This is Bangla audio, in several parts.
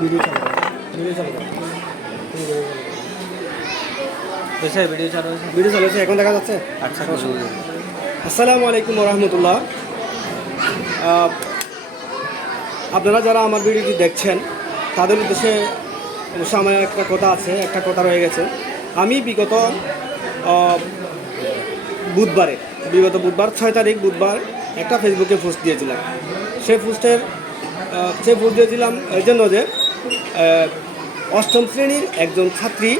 ভিডিও চালু ভিডিও চালু হচ্ছে, এখন দেখা যাচ্ছে। আচ্ছা, আসসালামু আলাইকুম রহমতুল্লাহ। আপনারা যারা আমার ভিডিওটি দেখছেন তাদের উদ্দেশ্যে অবশ্য আমার একটা কথা রয়ে গেছে। আমি বিগত বুধবার 6 তারিখ বুধবার একটা ফেসবুকে পোস্ট দিয়েছিলাম। সেই পোস্ট দিয়েছিলাম এই জন্য যে অষ্টম শ্রেণীর একজন ছাত্রী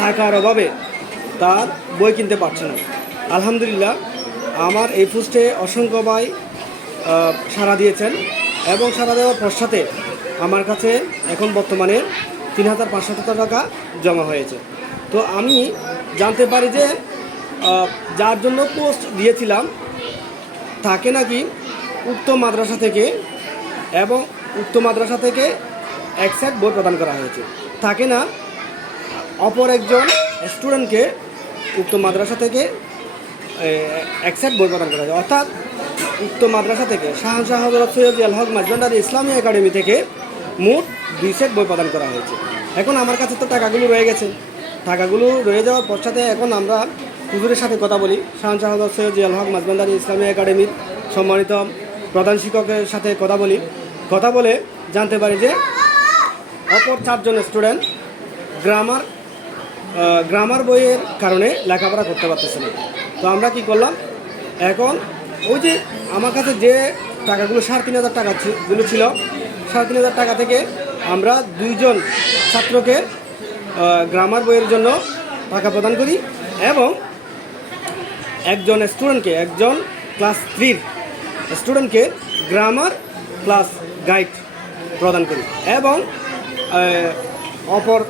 টাকার অভাবে তার বই কিনতে পারছে না। আলহামদুলিল্লাহ আমার এই পোস্টে অসংখ্য ভাই সাড়া দিয়েছেন এবং সাড়া দেওয়ার পশ্চাতে আমার কাছে এখন বর্তমানে 3,500 টাকা জমা হয়েছে। তো আমি জানতে পারি যে যার জন্য পোস্ট দিয়েছিলাম তাকে নাকি উক্ত মাদ্রাসা থেকে এক সেট বই প্রদান করা হয়েছে। তাকে না অপর একজন স্টুডেন্টকে উক্ত মাদ্রাসা থেকে এক সেট বই প্রদান করা হয়েছে। অর্থাৎ উক্ত মাদ্রাসা থেকে শাহজাহান হযরত সৈয়দ জিয়াউল হক মাঝভান্ডারী ইসলামী একাডেমি থেকে মোট 2 সেট বই প্রদান করা হয়েছে। এখন আমার কাছে তো টাকাগুলো রয়ে গেছে। টাকাগুলো রয়ে যাওয়ার পশ্চাতে এখন আমরা হুজুরের সাথে কথা বলি, শাহজাহান হযরত সৈয়দ জিয়াউল হক মাঝভান্ডারী ইসলামী একাডেমির সম্মানিত প্রধান শিক্ষকের সাথে কথা বলে জানতে পারি যে অপর 4 জন স্টুডেন্ট গ্রামার বইয়ের কারণে লেখাপড়া করতে পারতেছে না। তো আমরা কি করলাম, এখন ওই যে আমার কাছে যে টাকাগুলো 3,500 টাকা ছিল, 3,500 টাকা থেকে আমরা 2 জন ছাত্রকে গ্রামার বইয়ের জন্য টাকা প্রদান করি এবং একজন ক্লাস 3 স্টুডেন্টকে গ্রামার প্লাস গাইড প্রদান করি এবং অপর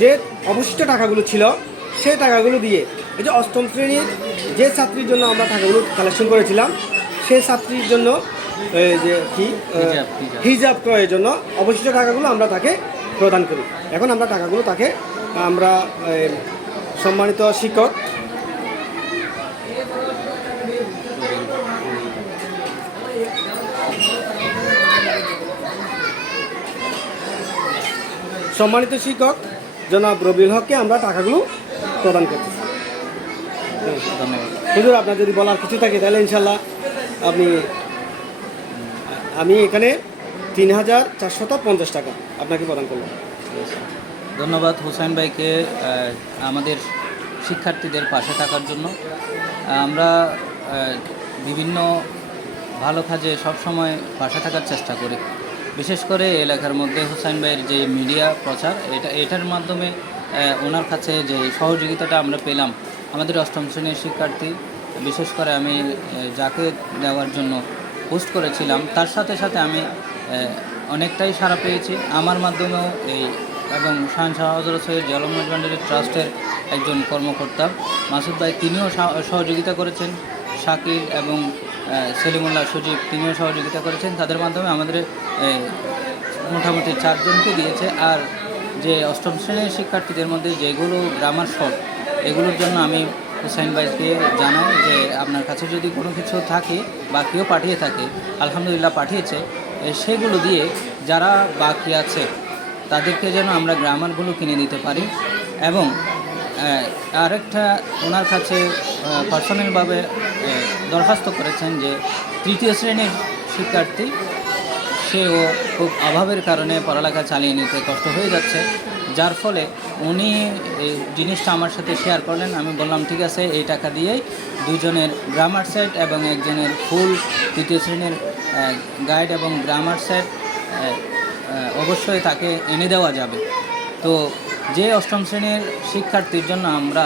যে অবশিষ্ট টাকাগুলো ছিল সেই টাকাগুলো দিয়ে এই যে অষ্টম শ্রেণীর যে ছাত্রীর জন্য আমরা টাকাগুলো কালেকশন করেছিলাম সেই ছাত্রীর জন্য যে কি হিজাব ক্রয়ের জন্য অবশিষ্ট টাকাগুলো আমরা তাকে প্রদান করি। এখন আমরা টাকাগুলো তাকে আমরা সম্মানিত শিক্ষক জনাব রবিউল হককে আমরা টাকাগুলো প্রদান করছি। হুজুর, আপনার যদি বলার কিছু থাকে তাহলে ইনশাল্লাহ আমি এখানে 3,450 টাকা আপনাকে প্রদান করলাম। ধন্যবাদ হুসাইন ভাইকে আমাদের শিক্ষার্থীদের পাশে থাকার জন্য। আমরা বিভিন্ন ভালো কাজে সবসময় পাশে থাকার চেষ্টা করি। বিশেষ করে এলাকার মধ্যে হুসাইন ভাইয়ের যে মিডিয়া প্রচার এটার মাধ্যমে ওনার কাছে যে সহযোগিতাটা আমরা পেলাম, আমাদের অষ্টম শ্রেণীর শিক্ষার্থী বিশেষ করে আমি যাকে দেওয়ার জন্য পোস্ট করেছিলাম তার সাথে সাথে আমি অনেকটাই সাড়া পেয়েছি। আমার মাধ্যমেও এবং শাহজাহান হযরত সৈয়দ জিয়াউল হক মাঝভান্ডারী ট্রাস্টের একজন কর্মকর্তা মাসুদ ভাই তিনিও সহযোগিতা করেছেন, শাকিল এবং সেলিমুল্লাহ সজীব তিনিও সহযোগিতা করেছেন। তাদের মাধ্যমে আমাদের মোটামুটি 4 জনকে দিয়েছে। আর যে অষ্টম শ্রেণীর শিক্ষার্থীদের মধ্যে যেগুলো গ্রামার শর্ট এগুলোর জন্য আমি হুসাইন ভাইকে জানাই যে আপনার কাছে যদি কোনো কিছু থাকে বা কেউ পাঠিয়ে থাকে, আলহামদুলিল্লাহ পাঠিয়েছে, সেগুলো দিয়ে যারা বাকি আছে তাদেরকে যেন আমরা গ্রামারগুলো কিনে দিতে পারি। এবং আরেকটা ওনার কাছে পার্সোনালভাবে দরখাস্ত করেছেন যে 3য় শ্রেণীর শিক্ষার্থী, সেও খুব অভাবের কারণে পড়ালেখা চালিয়ে নিতে কষ্ট হয়ে যাচ্ছে, যার ফলে উনি এই জিনিসটা আমার সাথে শেয়ার করলেন। আমি বললাম ঠিক আছে, এই টাকা দিয়েই 2 জনের গ্রামার সেট এবং একজনের ফুল 3য় শ্রেণীর গাইড এবং গ্রামার সেট অবশ্যই তাকে এনে দেওয়া যাবে। তো যে অষ্টম শ্রেণীর শিক্ষার্থীর জন্য আমরা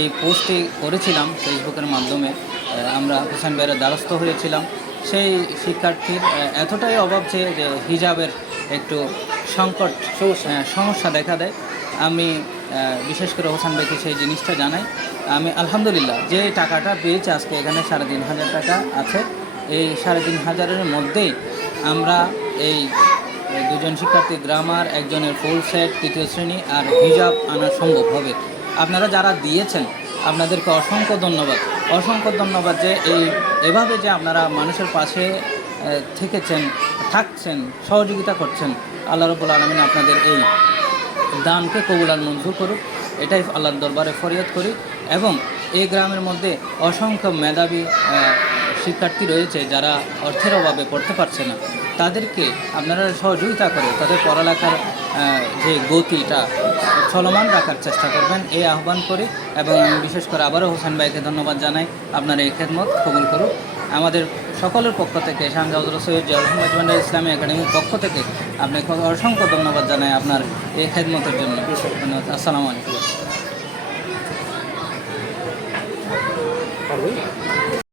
এই পোস্টটি করেছিলাম ফেসবুকের মাধ্যমে, আমরা হুসাইন ভাইয়ের দ্বারস্থ হয়েছিলাম। সেই শিক্ষার্থীর এতটাই অভাব যে হিজাবের একটু সমস্যা দেখা দেয়। আমি বিশেষ করে হোসেন ভাইকে সেই জিনিসটা জানাই। আমি আলহামদুলিল্লাহ যে টাকাটা পেয়েছি আজকে এখানে 3,500 টাকা আছে, এই 3,500-এর মধ্যেই আমরা এই 2 জন শিক্ষার্থী গ্রামার, একজনের ফুল সেট 3য় শ্রেণী আর হিজাব আনা সম্ভব হবে। আপনারা যারা দিয়েছেন আপনাদেরকে অসংখ্য ধন্যবাদ যে এভাবে যে আপনারা মানুষের পাশে থেকেছেন, থাকছেন, সহযোগিতা করছেন, আল্লাহ রাব্বুল আলামিন আপনাদের এই দানকে কবুল আর মঞ্জুর করুক, এটাই আল্লাহর দরবারে ফরিয়াদ করি। এবং এই গ্রামের মধ্যে অসংখ্য মেধাবী শিক্ষার্থী রয়েছে যারা অর্থের অভাবে পড়তে পারছে না, তাদেরকে আপনারা সহযোগিতা করে তাদের পড়ালেখার যে গতিটা চলমান রাখার চেষ্টা করবেন, এই আহ্বান করি। এবং আমি বিশেষ করে আবারও হোসেন ভাইকে ধন্যবাদ জানাই, আপনার এই খেদমত কবুল করুক। আমাদের সকলের পক্ষ থেকে শাহজাদ সৈয়দ জিয়াউল হক মাইজভান্ডার ইসলামী একাডেমির পক্ষ থেকে আপনাকে অসংখ্য ধন্যবাদ জানাই আপনার এই খেদমতের জন্য। ধন্যবাদ। আসসালামু আলাইকুম।